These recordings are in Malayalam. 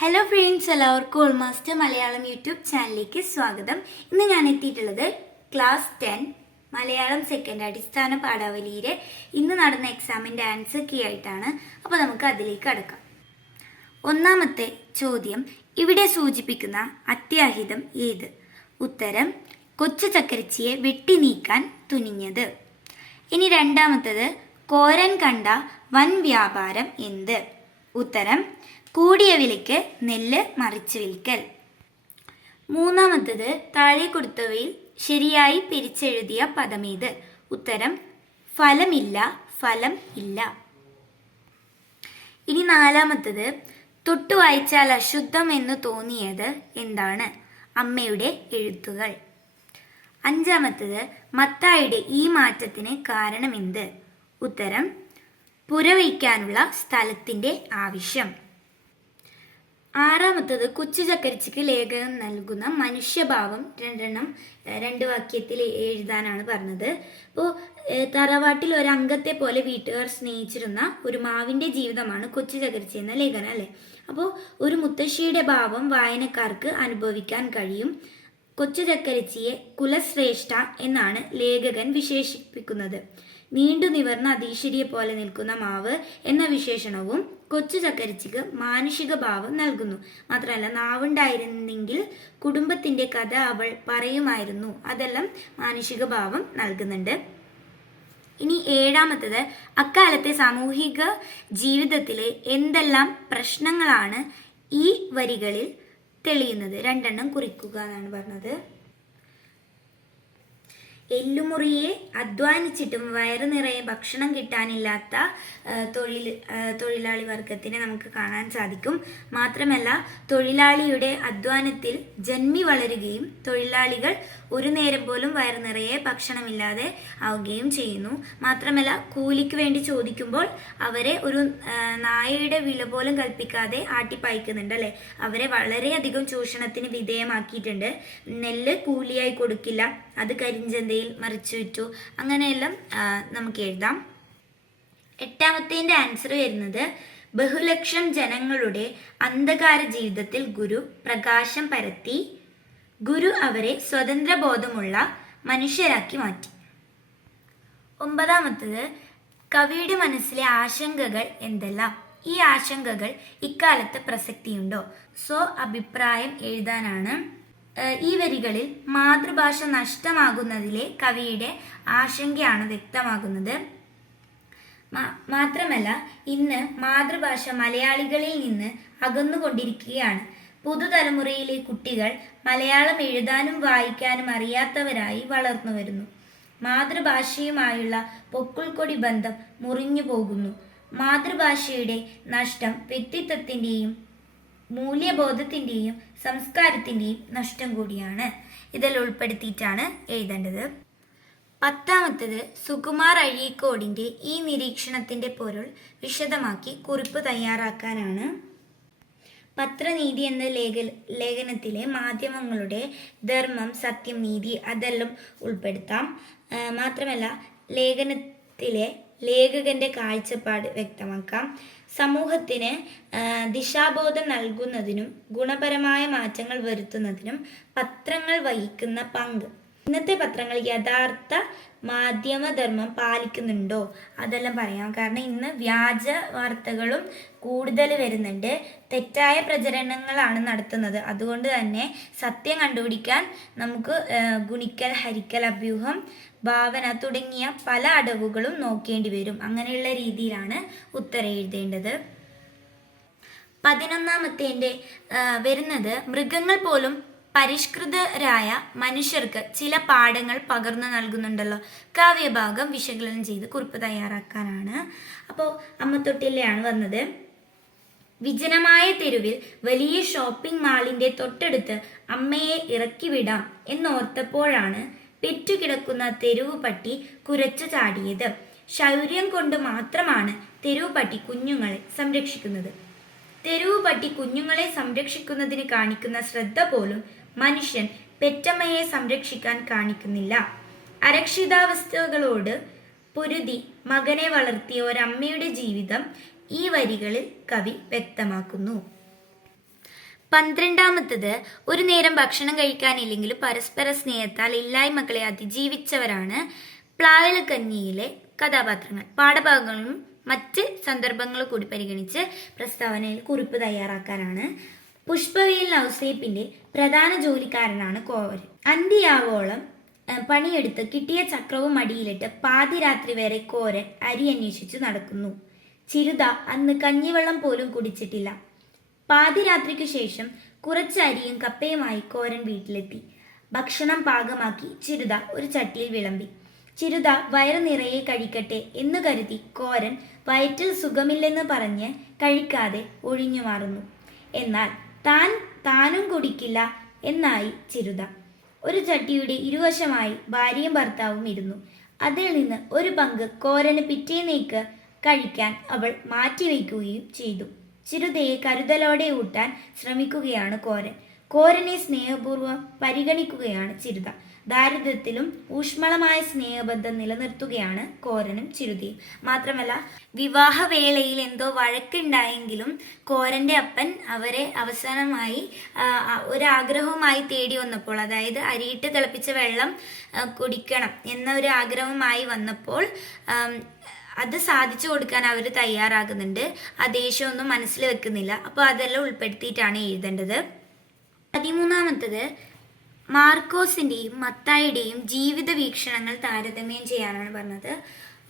ഹലോ ഫ്രണ്ട്സ്, എല്ലാവർക്കും ഓൾ മാസ്റ്റർ മലയാളം യൂട്യൂബ് ചാനലിലേക്ക് സ്വാഗതം. ഇന്ന് ഞാൻ എത്തിയിട്ടുള്ളത് ക്ലാസ് 10 മലയാളം സെക്കൻഡ് അടിസ്ഥാന പാഠാവലിയിലെ ഇന്ന് നടന്ന എക്സാമിൻ്റെ ആൻസർ കീ ആയിട്ടാണ്. അപ്പോൾ നമുക്ക് അതിലേക്ക് കടക്കാം. ഒന്നാമത്തെ ചോദ്യം, ഇവിടെ സൂചിപ്പിക്കുന്ന അത്യാഹിതം ഏത്? ഉത്തരം, കൊച്ചു ചക്കരിച്ചിയെ വെട്ടി നീക്കാൻ തുനിഞ്ഞത്. ഇനി രണ്ടാമത്തത്, കോരൻ കണ്ട വൻ വ്യാപാരം എന്ത്? ഉത്തരം, കൂടിയ വിലയ്ക്ക് നെല്ല് മറിച്ച് വിൽക്കൽ. മൂന്നാമത്തത്, താഴെ കൊടുത്തവയിൽ ശരിയായി പിരിച്ചെഴുതിയ പദമേത്? ഉത്തരം, ഫലമില്ല, ഫലം ഇല്ല. ഇനി നാലാമത്തത്, തൊട്ടു വായിച്ചാൽ അശുദ്ധം എന്ന് തോന്നിയത് എന്താണ്? അമ്മയുടെ എഴുത്തുകൾ. അഞ്ചാമത്തത്, മത്തായിയുടെ ഈ മാറ്റത്തിന് കാരണമെന്ത്? ഉത്തരം, പുരവയ്ക്കാനുള്ള സ്ഥലത്തിൻ്റെ ആവശ്യം. ആറാമത്തത്, കൊച്ചു ചക്കരിച്ചിക്ക് ലേഖകൻ നൽകുന്ന മനുഷ്യഭാവം രണ്ട് വാക്യത്തിൽ എഴുതാനാണ് പറഞ്ഞത്. അപ്പോൾ തറവാട്ടിൽ ഒരു അംഗത്തെ പോലെ വീട്ടുകാർ സ്നേഹിച്ചിരുന്ന ഒരു മാവിൻ്റെ ജീവിതമാണ് കൊച്ചു ചക്കരിച്ചി എന്ന ലേഖനം, അല്ലേ? അപ്പോൾ ഒരു മുത്തശ്ശിയുടെ ഭാവം വായനക്കാർക്ക് അനുഭവിക്കാൻ കഴിയും. കൊച്ചു ചക്കരിച്ചിയെ കുലശ്രേഷ്ഠ എന്നാണ് ലേഖകൻ വിശേഷിപ്പിക്കുന്നത്. നീണ്ടു നിവർന്ന അതീശ്വരിയെ പോലെ നിൽക്കുന്ന മാവ് എന്ന വിശേഷണവും കൊച്ചു ചക്കരിച്ചിക്ക് മാനുഷിക ഭാവം നൽകുന്നു. മാത്രമല്ല, നാവുണ്ടായിരുന്നെങ്കിൽ കുടുംബത്തിൻ്റെ കഥ അവൾ പറയുമായിരുന്നു. അതെല്ലാം മാനുഷിക ഭാവം നൽകുന്നുണ്ട്. ഇനി ഏഴാമത്തത്, അക്കാലത്തെ സാമൂഹിക ജീവിതത്തിലെ എന്തെല്ലാം പ്രശ്നങ്ങളാണ് ഈ വരികളിൽ തെളിയുന്നത്? രണ്ടെണ്ണം കുറിക്കുക എന്നാണ് പറഞ്ഞത്. എല്ലുമുറിയെ അധ്വാനിച്ചിട്ടും വയറു നിറയെ ഭക്ഷണം കിട്ടാനില്ലാത്ത തൊഴിലാളി വർഗത്തിനെ നമുക്ക് കാണാൻ സാധിക്കും. മാത്രമല്ല, തൊഴിലാളിയുടെ അധ്വാനത്തിൽ ജന്മി വളരുകയും തൊഴിലാളികൾ ഒരു നേരം പോലും വയറു നിറയെ ഭക്ഷണമില്ലാതെ ആവുകയും ചെയ്യുന്നു. മാത്രമല്ല, കൂലിക്ക് വേണ്ടി ചോദിക്കുമ്പോൾ അവരെ ഒരു നായയുടെ വില പോലും കൽപ്പിക്കാതെ ആട്ടിപ്പായിക്കുന്നുണ്ട്, അല്ലേ? അവരെ വളരെയധികം ചൂഷണത്തിന് വിധേയമാക്കിയിട്ടുണ്ട്. നെല്ല് കൂലിയായി കൊടുക്കില്ല, അത് കരിഞ്ചന്തയിൽ മറിച്ചു വിറ്റു, അങ്ങനെയെല്ലാം നമുക്ക് എഴുതാം. എട്ടാമത്തേൻ്റെ ആൻസർ വരുന്നത്, ബഹുലക്ഷം ജനങ്ങളുടെ അന്ധകാര ജീവിതത്തിൽ ഗുരു പ്രകാശം പരത്തി. ഗുരു അവരെ സ്വതന്ത്രബോധമുള്ള മനുഷ്യരാക്കി മാറ്റി. ഒമ്പതാമത്തത്, കവിയുടെ മനസ്സിലെ ആശങ്കകൾ എന്തെല്ലാം? ഈ ആശങ്കകൾ ഇക്കാലത്ത് പ്രസക്തിയുണ്ടോ? അഭിപ്രായം എഴുതാനാണ്. ഈ വരികളിൽ മാതൃഭാഷ നഷ്ടമാകുന്നതിലെ കവിയുടെ ആശങ്കയാണ് വ്യക്തമാകുന്നത്. മാത്രമല്ല, ഇന്ന് മാതൃഭാഷ മലയാളികളിൽ നിന്ന് അകന്നുകൊണ്ടിരിക്കുകയാണ്. പുതുതലമുറയിലെ കുട്ടികൾ മലയാളം എഴുതാനും വായിക്കാനും അറിയാത്തവരായി വളർന്നു വരുന്നു. മാതൃഭാഷയുമായുള്ള പൊക്കിൾക്കൊടി ബന്ധം മുറിഞ്ഞു പോകുന്നു. മാതൃഭാഷയുടെ നഷ്ടം വ്യക്തിത്വത്തിൻ്റെയും മൂല്യബോധത്തിൻ്റെയും സംസ്കാരത്തിൻ്റെയും നഷ്ടം കൂടിയാണ്. ഇതെല്ലാം ഉൾപ്പെടുത്തിയിട്ടാണ് എഴുതേണ്ടത്. പത്താമത്തത്, സുകുമാർ അഴീക്കോടിൻ്റെ ഈ നിരീക്ഷണത്തിൻ്റെ പൊരുൾ വിശദമാക്കി കുറിപ്പ് തയ്യാറാക്കാനാണ്. പത്രനീതി എന്ന ലേഖനത്തിലെ മാധ്യമങ്ങളുടെ ധർമ്മം, സത്യം, നീതി അതെല്ലാം ഉൾപ്പെടുത്താം. മാത്രമല്ല, ലേഖനത്തിലെ ലേഖകന്റെ കാഴ്ചപ്പാട് വ്യക്തമാക്കാം. സമൂഹത്തിന് ദിശാബോധം നൽകുന്നതിനും ഗുണപരമായ മാറ്റങ്ങൾ വരുത്തുന്നതിനും പത്രങ്ങൾ വഹിക്കുന്ന പങ്ക്. ഇന്നത്തെ പത്രങ്ങൾ യഥാർത്ഥ മാധ്യമധർമ്മം പാലിക്കുന്നുണ്ടോ? അതെല്ലാം പറയാം. കാരണം ഇന്ന് വ്യാജ വാർത്തകളും കൂടുതൽ വരുന്നുണ്ട്, തെറ്റായ പ്രചരണങ്ങളാണ് നടത്തുന്നത്. അതുകൊണ്ട് തന്നെ സത്യം കണ്ടുപിടിക്കാൻ നമുക്ക് ഗുണിക്കൽ, ഹരിക്കൽ, അഭ്യൂഹം, ഭാവന തുടങ്ങിയ പല അടവുകളും നോക്കേണ്ടി വരും. അങ്ങനെയുള്ള രീതിയിലാണ് ഉത്തരം എഴുതേണ്ടത്. 11ാമത്തേൻ്റെ വരുന്നത്, മൃഗങ്ങൾ പോലും പരിഷ്കൃതരായ മനുഷ്യർക്ക് ചില പാഠങ്ങൾ പകർന്നു നൽകുന്നുണ്ടല്ലോ. കാവ്യഭാഗം വിശകലനം ചെയ്ത് കുറിപ്പ് തയ്യാറാക്കാനാണ്. അപ്പോൾ അമ്മത്തൊട്ടിലെയാണ് വന്നത്. വിജനമായ തെരുവിൽ വലിയ ഷോപ്പിംഗ് മാളിൻ്റെ തൊട്ടടുത്ത് അമ്മയെ ഇറക്കി വിടാം എന്നോർത്തപ്പോഴാണ് പെറ്റുകിടക്കുന്ന തെരുവ് പട്ടി കുരച്ചു ചാടിയത്. ശൗര്യം കൊണ്ട് മാത്രമാണ് തെരുവ് പട്ടി കുഞ്ഞുങ്ങളെ സംരക്ഷിക്കുന്നത്. തെരുവ് പട്ടി കുഞ്ഞുങ്ങളെ സംരക്ഷിക്കുന്നതിന് കാണിക്കുന്ന ശ്രദ്ധ പോലും മനുഷ്യൻ പെറ്റമ്മയെ സംരക്ഷിക്കാൻ കാണിക്കുന്നില്ല. അരക്ഷിതാവസ്ഥകളോട് പൊരുതി മകനെ വളർത്തിയ ഒരമ്മയുടെ ജീവിതം ഈ വരികളിൽ കവി വ്യക്തമാക്കുന്നു. 12-ാമത്തത് ഒരു നേരം ഭക്ഷണം കഴിക്കാനില്ലെങ്കിലും പരസ്പര സ്നേഹത്താൽ ഇല്ലായ്മകളെ അതിജീവിച്ചവരാണ് പ്ലാവിലക്കഞ്ഞിയിലെ കഥാപാത്രങ്ങൾ. പാഠഭാഗങ്ങളും മറ്റ് സന്ദർഭങ്ങളും കൂടി പരിഗണിച്ച് പ്രസ്താവനയിൽ കുറിപ്പ് തയ്യാറാക്കാനാണ്. പുഷ്പവേൽ ഔസേപ്പിന്റെ പ്രധാന ജോലിക്കാരനാണ് കോരൻ. അന്തിയാവോളം പണിയെടുത്ത് കിട്ടിയ ചക്രവും മടിയിലിട്ട് പാതിരാത്രി വരെ കോരൻ അരി അന്വേഷിച്ചു നടക്കുന്നു. ചിരുത അന്ന് കഞ്ഞിവെള്ളം പോലും കുടിച്ചിട്ടില്ല. പാതിരാത്രിക്കു ശേഷം കുറച്ച് അരിയും കപ്പയുമായി കോരൻ വീട്ടിലെത്തി. ഭക്ഷണം പാകമാക്കി ചിരുത ഒരു ചട്ടിയിൽ വിളമ്പി. ചിരുത വയറു നിറയെ കഴിക്കട്ടെ എന്നു കരുതി കോരൻ വയറ്റിൽ സുഖമില്ലെന്ന് പറഞ്ഞ് കഴിക്കാതെ ഒഴിഞ്ഞു മാറുന്നു. എന്നാൽ താനും കുടിക്കില്ല എന്നായി ചിരുത. ഒരു ചട്ടിയുടെ ഇരുവശമായി ഭാര്യയും ഭർത്താവും ഇരുന്നു. അതിൽ നിന്ന് ഒരു പങ്ക് കോരന് പിറ്റേന്നേക്ക് കഴിക്കാൻ അവൾ മാറ്റിവെക്കുകയും ചെയ്തു. ചിരുതയെ കരുതലോടെ ഊട്ടാൻ ശ്രമിക്കുകയാണ് കോരൻ. കോരനെ സ്നേഹപൂർവ്വം പരിഗണിക്കുകയാണ് ചിരുത. ദാരിദ്ര്യത്തിലും ഊഷ്മളമായ സ്നേഹബന്ധം നിലനിർത്തുകയാണ് കോരനും ചിരുതയും. മാത്രമല്ല, വിവാഹവേളയിൽ എന്തോ വഴക്കുണ്ടായെങ്കിലും കോരന്റെ അപ്പൻ അവരെ അവസാനമായി ഒരാഗ്രഹവുമായി തേടി വന്നപ്പോൾ, അതായത് അരിയിട്ട് തിളപ്പിച്ച വെള്ളം കുടിക്കണം എന്ന ഒരു ആഗ്രഹവുമായി വന്നപ്പോൾ അത് സാധിച്ചു കൊടുക്കാൻ അവർ തയ്യാറാകുന്നുണ്ട്. ആ ദേഷ്യമൊന്നും മനസ്സിൽ വെക്കുന്നില്ല. അപ്പോൾ അതെല്ലാം ഉൾപ്പെടുത്തിയിട്ടാണ് എഴുതേണ്ടത്. 13-ാമത്തത് മാർക്കോസിൻ്റെയും മത്തായിയുടെയും ജീവിത വീക്ഷണങ്ങൾ താരതമ്യം ചെയ്യാനാണ് പറഞ്ഞത്.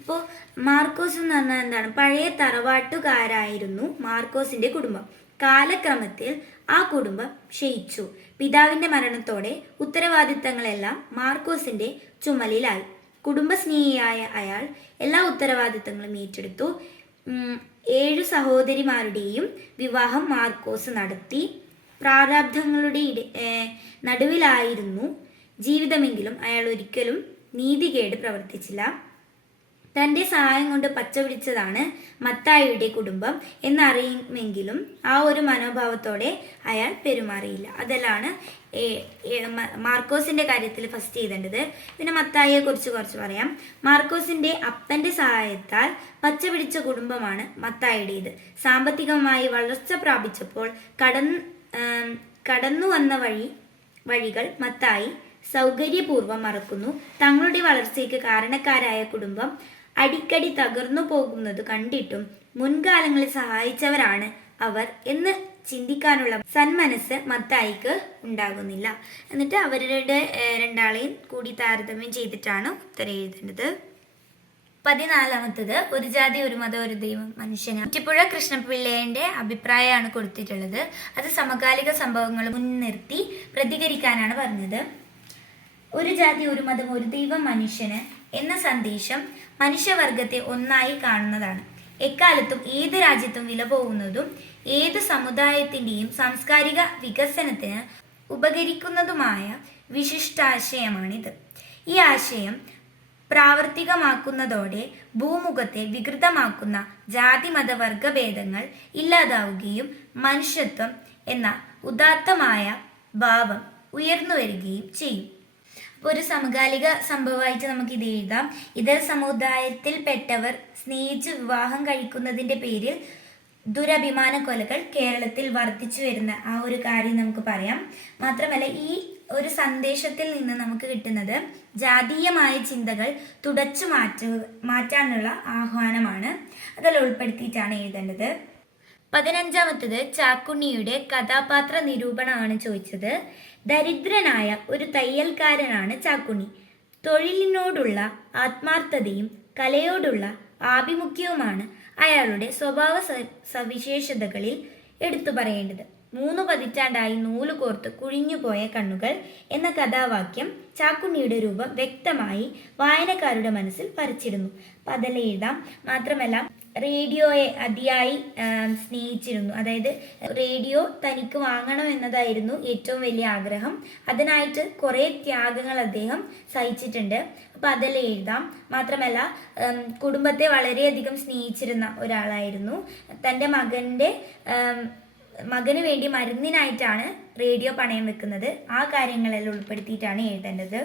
അപ്പോൾ മാർക്കോസ് എന്ന് പറഞ്ഞാൽ എന്താണ്? പഴയ തറവാട്ടുകാരായിരുന്നു മാർക്കോസിൻ്റെ കുടുംബം. കാലക്രമത്തിൽ ആ കുടുംബം ക്ഷയിച്ചു. പിതാവിൻ്റെ മരണത്തോടെ ഉത്തരവാദിത്തങ്ങളെല്ലാം മാർക്കോസിൻ്റെ ചുമലിലായി. കുടുംബസ്നേഹിയായ അയാൾ എല്ലാ ഉത്തരവാദിത്തങ്ങളും ഏറ്റെടുത്തു. 7 സഹോദരിമാരുടെയും വിവാഹം മാർക്കോസ് നടത്തി. പ്രാരാബ്ധങ്ങളുടെ നടുവിലായിരുന്നു ജീവിതമെങ്കിലും അയാൾ ഒരിക്കലും നീതികേട് പ്രവർത്തിച്ചില്ല. തൻ്റെ സഹായം കൊണ്ട് പച്ചപിടിച്ചതാണ് മത്തായിയുടെ കുടുംബം എന്നറിയുമെങ്കിലും ആ ഒരു മനോഭാവത്തോടെ അയാൾ പെരുമാറിയില്ല. അതെല്ലാം മാർക്കോസിന്റെ കാര്യത്തിൽ ഫസ്റ്റ് ചെയ്തേണ്ടത്. പിന്നെ മത്തായിയെ കുറിച്ച് കുറച്ച് പറയാം. മാർക്കോസിന്റെ അപ്പന്റെ സഹായത്താൽ പച്ചപിടിച്ച കുടുംബമാണ് മത്തായിയുടേത്. സാമ്പത്തികമായി വളർച്ച പ്രാപിച്ചപ്പോൾ കടന്നു വന്ന വഴികൾ മത്തായി സൗകര്യപൂർവ്വം മറക്കുന്നു. തങ്ങളുടെ വളർച്ചയ്ക്ക് കാരണക്കാരായ കുടുംബം അടിക്കടി തകർന്നു പോകുന്നത് കണ്ടിട്ടും മുൻകാലങ്ങളിൽ സഹായിച്ചവരാണ് അവർ എന്ന് ചിന്തിക്കാനുള്ള സന്മനസ് മത്തായിക്ക് ഉണ്ടാകുന്നില്ല. എന്നിട്ട് അവരുടെ രണ്ടാളെയും കൂടി താരതമ്യം ചെയ്തിട്ടാണ് ഉത്തരം എഴുതേണ്ടത്. 14-ാമത്തത് ഒരു ജാതി ഒരു മതം ഒരു ദൈവം മനുഷ്യന്. കുറ്റിപ്പുഴ കൃഷ്ണപിള്ളയുടെ അഭിപ്രായമാണ് കൊടുത്തിട്ടുള്ളത്. അത് സമകാലിക സംഭവങ്ങൾ മുൻനിർത്തി പ്രതികരിക്കാനാണ് പറഞ്ഞത്. ഒരു ജാതി ഒരു മതം ഒരു ദൈവം മനുഷ്യന് എന്ന സന്ദേശം മനുഷ്യവർഗത്തെ ഒന്നായി കാണുന്നതാണ്. എക്കാലത്തും ഏത് രാജ്യത്തും വില പോകുന്നതും ഏത് സമുദായത്തിൻ്റെയും സാംസ്കാരിക വികസനത്തിന് ഉപകരിക്കുന്നതുമായ വിശിഷ്ടാശയമാണിത്. ഈ ആശയം പ്രാവർത്തികമാക്കുന്നതോടെ ഭൂമുഖത്തെ വികൃതമാക്കുന്ന ജാതി മത വർഗഭേദങ്ങൾ ഇല്ലാതാവുകയും മനുഷ്യത്വം എന്ന ഉദാത്തമായ ഭാവം ഉയർന്നു വരികയും ചെയ്യും. അപ്പോൾ ഒരു സമകാലിക സംഭവമായിട്ട് നമുക്ക് ഇത് എഴുതാം. ഇതര സമുദായത്തിൽപ്പെട്ടവർ സ്നേഹിച്ച് വിവാഹം കഴിക്കുന്നതിൻ്റെ പേരിൽ ദുരഭിമാന കൊലകൾ കേരളത്തിൽ വർദ്ധിച്ചു വരുന്ന ആ ഒരു കാര്യം നമുക്ക് പറയാം. മാത്രമല്ല, ഈ ഒരു സന്ദേശത്തിൽ നിന്ന് നമുക്ക് കിട്ടുന്നത് ജാതീയമായ ചിന്തകൾ തുടച്ചു മാറ്റാനുള്ള ആഹ്വാനമാണ്. അതെല്ലാം ഉൾപ്പെടുത്തിയിട്ടാണ് എഴുതേണ്ടത്. 15-ാമത്തത് ചാക്കുണ്ണിയുടെ കഥാപാത്ര നിരൂപണമാണ് ചോദിച്ചത്. ദരിദ്രനായ ഒരു തയ്യൽക്കാരനാണ് ചാക്കുണ്ണി. തൊഴിലിനോടുള്ള ആത്മാർത്ഥതയും കലയോടുള്ള ആഭിമുഖ്യവുമാണ് അയാളുടെ സ്വഭാവ സവിശേഷതകളിൽ എടുത്തു പറയേണ്ടത്. 3 പതിറ്റാണ്ടായി നൂല് കോർത്ത് കുഴിഞ്ഞുപോയ കണ്ണുകൾ എന്ന കഥാവാക്യം ചാക്കുണ്ണിയുടെ രൂപം വ്യക്തമായി വായനക്കാരുടെ മനസ്സിൽ പറിച്ചിരുന്നു. അപ്പം അതെല്ലാം എഴുതാം. മാത്രമല്ല, റേഡിയോയെ അതിയായി സ്നേഹിച്ചിരുന്നു. അതായത് റേഡിയോ തനിക്ക് വാങ്ങണം എന്നതായിരുന്നു ഏറ്റവും വലിയ ആഗ്രഹം. അതിനായിട്ട് കുറേ ത്യാഗങ്ങൾ അദ്ദേഹം സഹിച്ചിട്ടുണ്ട്. അപ്പം അതെല്ലാം എഴുതാം. മാത്രമല്ല, കുടുംബത്തെ വളരെയധികം സ്നേഹിച്ചിരുന്ന ഒരാളായിരുന്നു. തൻ്റെ മകന് വേണ്ടി മരുന്നിനായിട്ടാണ് റേഡിയോ പണയം വെക്കുന്നത്. ആ കാര്യങ്ങളെല്ലാം ഉൾപ്പെടുത്തിയിട്ടാണ് എഴുതേണ്ടത്.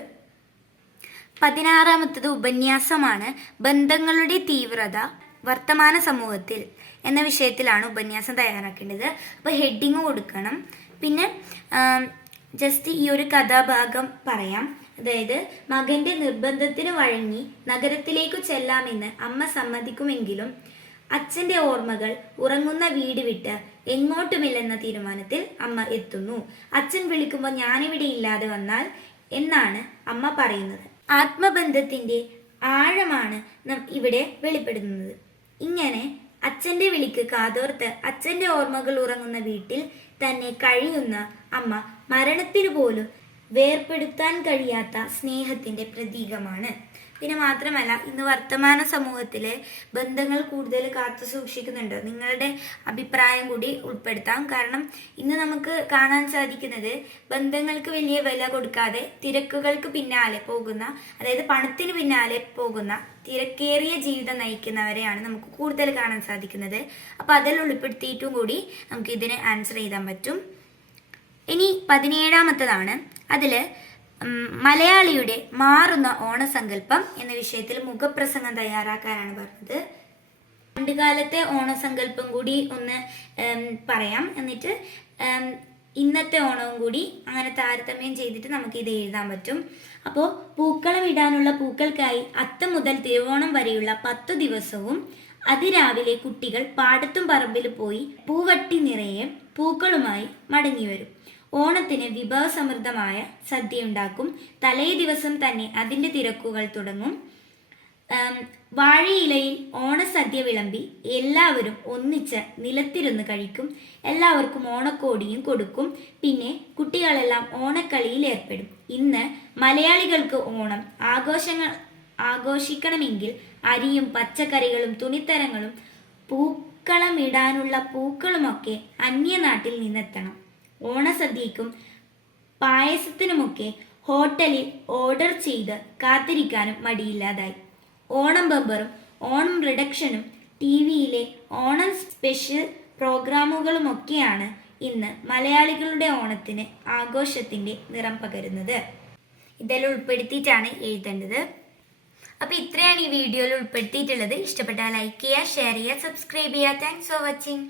16-ാമത്തത് ഉപന്യാസമാണ്. ബന്ധങ്ങളുടെ തീവ്രത വർത്തമാന സമൂഹത്തിൽ എന്ന വിഷയത്തിലാണ് ഉപന്യാസം തയ്യാറാക്കേണ്ടത്. അപ്പോൾ ഹെഡിങ് കൊടുക്കണം. പിന്നെ ജസ്റ്റ് ഈ ഒരു കഥാഭാഗം പറയാം. അതായത് മകന്റെ നിർബന്ധത്തിന് വഴങ്ങി നഗരത്തിലേക്കു ചെല്ലാമെന്ന് അമ്മ സമ്മതിക്കുമെങ്കിലും അച്ഛന്റെ ഓർമ്മകൾ ഉറങ്ങുന്ന വീട് വിട്ട് എങ്ങോട്ടുമില്ലെന്ന തീരുമാനത്തിൽ അമ്മ എത്തുന്നു. അച്ഛൻ വിളിക്കുമ്പോൾ ഞാനിവിടെ ഇല്ലാതെ വന്നാൽ എന്നാണ് അമ്മ പറയുന്നത്. ആത്മബന്ധത്തിന്റെ ആഴമാണ് ഇവിടെ വെളിപ്പെടുന്നത്. ഇങ്ങനെ അച്ഛന്റെ വിളിക്ക് കാതോർത്ത് അച്ഛന്റെ ഓർമ്മകൾ ഉറങ്ങുന്ന വീട്ടിൽ തന്നെ കഴിയുന്ന അമ്മ മരണത്തിനു പോലും വേർപെടുത്താൻ കഴിയാത്ത സ്നേഹത്തിന്റെ പ്രതീകമാണ്. പിന്നെ മാത്രമല്ല, ഇന്ന് വർത്തമാന സമൂഹത്തിലെ ബന്ധങ്ങൾ കൂടുതൽ കാത്തു സൂക്ഷിക്കുന്നുണ്ട്. നിങ്ങളുടെ അഭിപ്രായം കൂടി ഉൾപ്പെടുത്താം. കാരണം ഇന്ന് നമുക്ക് കാണാൻ സാധിക്കുന്നത് ബന്ധങ്ങൾക്ക് വലിയ വില കൊടുക്കാതെ തിരക്കുകൾക്ക് പിന്നാലെ പോകുന്ന, അതായത് പണത്തിന് പിന്നാലെ പോകുന്ന തിരക്കേറിയ ജീവിതം നയിക്കുന്നവരെയാണ് നമുക്ക് കൂടുതൽ കാണാൻ സാധിക്കുന്നത്. അപ്പോൾ അതിൽ ഉൾപ്പെടുത്തിയിട്ടും കൂടി നമുക്ക് ഇതിന് ആൻസർ ചെയ്താൻ പറ്റും. ഇനി 17ാമത്തതാണ്. അതിൽ മലയാളിയുടെ മാറുന്ന ഓണസങ്കല്പം എന്ന വിഷയത്തിൽ മുഖപ്രസംഗം തയ്യാറാക്കാനാണ് പറഞ്ഞത്. പണ്ടുകാലത്തെ ഓണസങ്കല്പം കൂടി ഒന്ന് പറയാം, എന്നിട്ട് ഇന്നത്തെ ഓണവും കൂടി അങ്ങനെ താരതമ്യം ചെയ്തിട്ട് നമുക്ക് ഇത് എഴുതാൻ പറ്റും. അപ്പോൾ പൂക്കളം ഇടാനുള്ള പൂക്കൾക്കായി അത്തം മുതൽ തിരുവോണം വരെയുള്ള 10 ദിവസവും അതിരാവിലെ കുട്ടികൾ പാടത്തും പറമ്പിൽ പോയി പൂവട്ടി നിറയെ പൂക്കളുമായി മടങ്ങി വരും. ഓണത്തിന് വിഭവസമൃദ്ധമായ സദ്യ ഉണ്ടാക്കും. തലേ ദിവസം തന്നെ അതിൻ്റെ തിരക്കുകൾ തുടങ്ങും. വാഴയിലയിൽ ഓണസദ്യ വിളമ്പി എല്ലാവരും ഒന്നിച്ച് നിലത്തിരുന്ന് കഴിക്കും. എല്ലാവർക്കും ഓണക്കോടിയും കൊടുക്കും. പിന്നെ കുട്ടികളെല്ലാം ഓണക്കളിയിൽ ഏർപ്പെടും. ഇന്ന് മലയാളികൾക്ക് ഓണം ആഘോഷിക്കണമെങ്കിൽ അരിയും പച്ചക്കറികളും തുണിത്തരങ്ങളും പൂക്കളമിടാനുള്ള പൂക്കളുമൊക്കെ അന്യനാട്ടിൽ നിന്നെത്തണം. ഓണസദ്യയ്ക്കും പായസത്തിനുമൊക്കെ ഹോട്ടലിൽ ഓർഡർ ചെയ്ത് കാത്തിരിക്കാനും മടിയില്ലാതായി. ഓണം ബമ്പറും ഓണം റിഡക്ഷനും TV-യിലെ ഓണം സ്പെഷ്യൽ പ്രോഗ്രാമുകളുമൊക്കെയാണ് ഇന്ന് മലയാളികളുടെ ഓണത്തിന് ആഘോഷത്തിൻ്റെ നിറം പകരുന്നത്. ഇതെല്ലാം ഉൾപ്പെടുത്തിയിട്ടാണ് എഴുതേണ്ടത്. അപ്പോൾ ഇത്രയാണ് ഈ വീഡിയോയിൽ ഉൾപ്പെടുത്തിയിട്ടുള്ളത്. ഇഷ്ടപ്പെട്ടാൽ ലൈക്ക് ചെയ്യുക, ഷെയർ ചെയ്യുക, സബ്സ്ക്രൈബ് ചെയ്യുക. Thanks for watching.